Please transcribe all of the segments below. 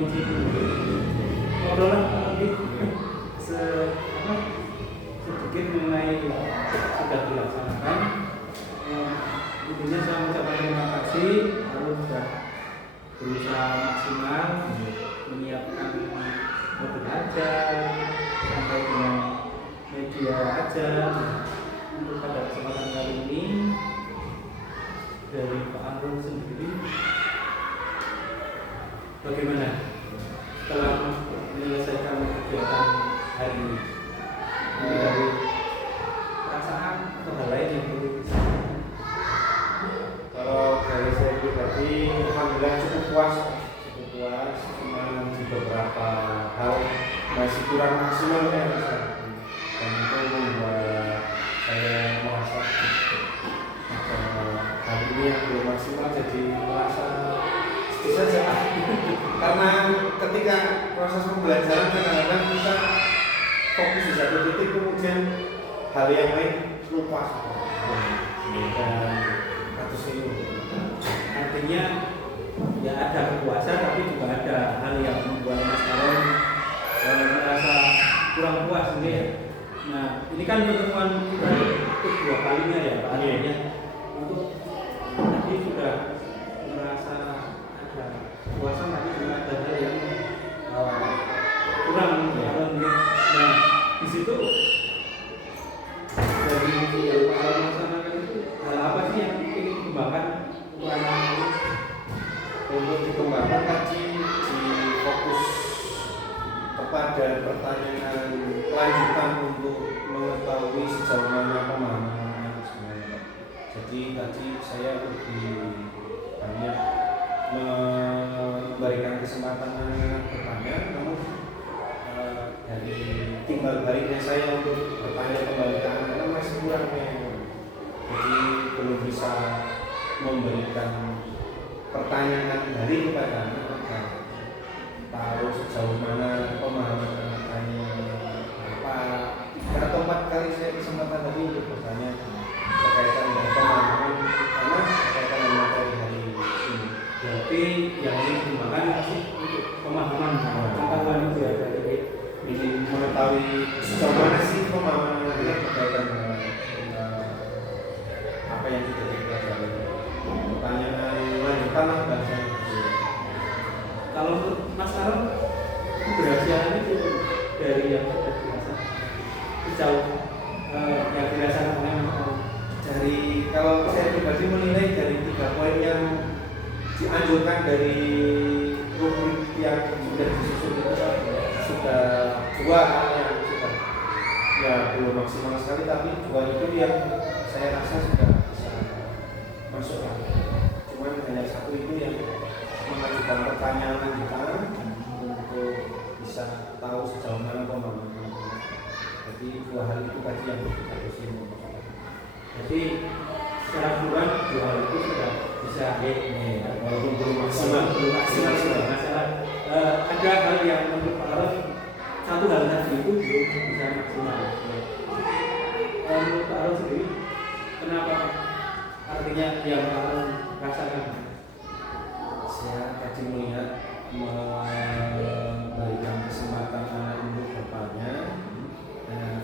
izin ngobrol lagi sedikit mengenai sudah dilaksanakan. Intinya saya mengucapkan terima kasih, lalu sudah berusaha maksimal menyiapkan mobil aja sampai dengan media aja untuk pada kesempatan kali ini. Dari Pak Arul sendiri, bagaimana setelah menyelesaikan kegiatan hari ini? Dari perasaan atau hal lain yang perlu disampaikan? Kalau dari saya pribadi, alhamdulillah cukup puas, cuma di beberapa hal masih kurang maksimal ya, dan itu membuat saya merasa hari ini yang belum maksimal, jadi merasa sedih saja. Karena ketika proses pembelajaran kadang-kadang kita fokus di satu titik, kemudian hal yang lain lupa. Dan kasus ini Artinya ya ada kepuasan, tapi juga ada hal yang membuat Mas Aaron merasa kurang puas ini ya. Nah, ini kan pertemuan kita kedua kalinya ya Pak Aaron ya. Untuk tadi sudah merasa ada kepuasan, tapi juga ada hal yang kurang ya. Nah, di situ dari yang Pak Aaron laksanakan itu hal apa sih yang ingin dikembangkan untuk dikembangkan tadi di fokus kepada pertanyaan lanjutan untuk mengetahui sejauh mana pemahaman sebenarnya. Jadi tadi saya lebih banyak memberikan kesempatan anak bertanya, namun dari timbal baliknya saya untuk bertanya kembali ke anak masih kurangnya. Jadi belum bisa memberikan pertanyaan dari kepada anak agar tahu sejauh mana pemahaman anaknya. Apa 3 atau 4 kali saya kesempatan tadi untuk bertanya berkaitan dengan pemahaman anak berkaitan dengan materi hari ini. Berarti yang ingin dikembangkan masih untuk pemahaman pengetahuan itu ya, dari ini mengetahui sejauh mana sih pemahaman anak berkaitan dengan apa yang sudah dipelajari. Pertanyaan lanjutan lah bahasanya. Kalau untuk Mas Aaron keberhasilan itu dari yang sudah dirasa sejauh yang dirasakan oleh Mas Aaron. Dari kalau saya pribadi menilai dari 3 poin yang dianjurkan dari rubrik yang sudah disusun itu sudah 2 yang sudah ya belum maksimal sekali, tapi 2 itu yang saya rasa sudah bisa masuk lah. Cuman hanya 1 itu yang mengajukan pertanyaan lanjutan untuk bisa tahu sejauh mana pemahaman. Jadi 2 hal itu tadi yang harus ini. Jadi secara keseluruhan 2 hal itu sudah bisa walaupun belum maksimal masalah ada hal yang menurut Pak Aaron 1 hal tadi itu belum bisa maksimal. Menurut Pak Aaron sendiri kenapa, artinya yang Pak Aaron rasakan? Saya tadi melihat memberikan kesempatan anak untuk bertanya,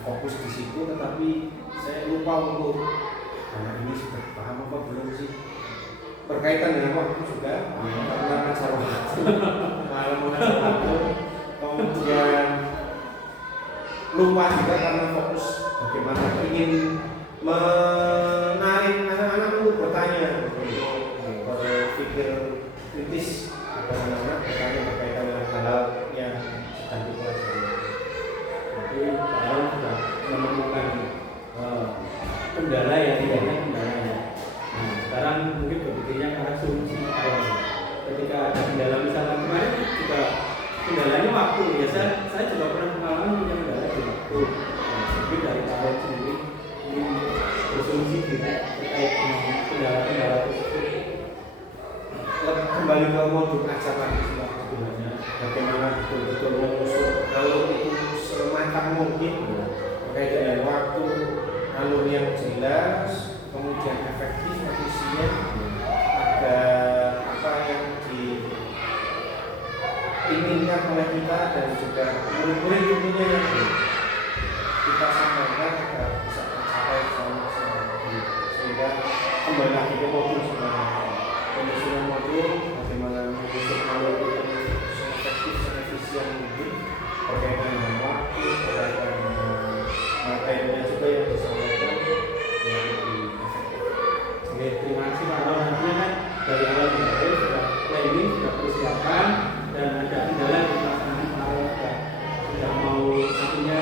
fokus di situ, tetapi saya lupa untuk anak ini sudah paham apa belum sih. Berkaitan dengan waktu juga, karena ajar waktu, malam mengajar waktu, kemudian lupa juga karena fokus bagaimana ingin menarik anak-anak untuk bertanya, untuk berpikir kritis agar anak-anak bertanya berkaitan dengan hal yang sedang dipelajari. Jadi Pak Aaron sudah menemukan kendala ya, tidaknya kendalanya. Nah, sekarang mungkin berpikirnya ke arah solusi awal. Ketika ada kendala, misalnya kemarin juga kendalanya waktu ya, saya juga pernah mengalami punya kendala di waktu. Mungkin dari Pak Aaron sendiri ini bersolusi terkait dengan kendala-kendala tersebut. Kembali ke modul ajar lagi sebenarnya, bagaimana betul-betul mengusut kalau itu semacam mungkin terkait dengan waktu, alur yang jelas, kemudian efektif, efisien, ada apa yang inginkan oleh kita dan juga murid-murid tentunya yang kita sampaikan agar bisa tercapai sama-sama. Sehingga kembali lagi ke modul sebenarnya penyusunan modul, bagaimana menyusun modul itu efektif dan efisien mungkin berkaitan dengan waktu, berkaitan dengan materinya juga yang disampaikan yang lebih efektif. Oke, terima kasih Pak Ron. Nantinya kan dari awal kemarin sudah planning, sudah persiapan dan ada kendala di pelaksanaan Pak Ron sudah mau nantinya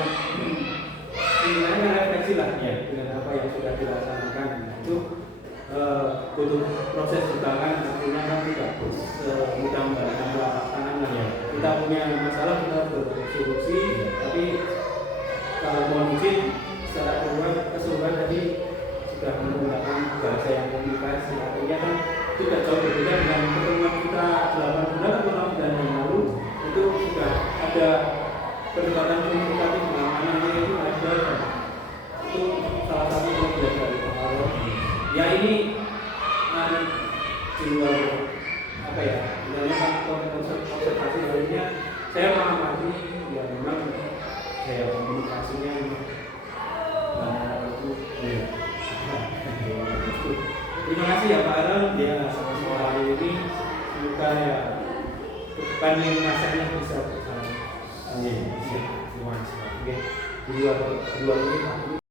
istilahnya refleksi lah ya dengan apa yang sudah dilaksanakan. Nah, itu butuh proses juga kan, artinya kan tidak semudah menjalankan pelaksanaan lah ya. Kita punya masalah, kita bersolusi, tapi kalau mau izin secara keseluruhan tadi sudah menggunakan bahasa yang komunikasi, artinya kan tidak jauh berbeda dengan pertemuan kita 8 bulan atau 6 bulan yang lalu. Itu sudah ada pendekatan komunikatif pengamanannya itu ada, itu salah satu pembelajaran dari Pak Ron. Ya ini di luar apa ya, misalnya kan observasi lainnya saya mengamati ya memang kayak komunikasinya itu terima kasih ya Pak Ron ya sama-sama hari ini, semoga ya kedepan yang masanya bisa berjalan. Terima kasih. Oke, di luar ini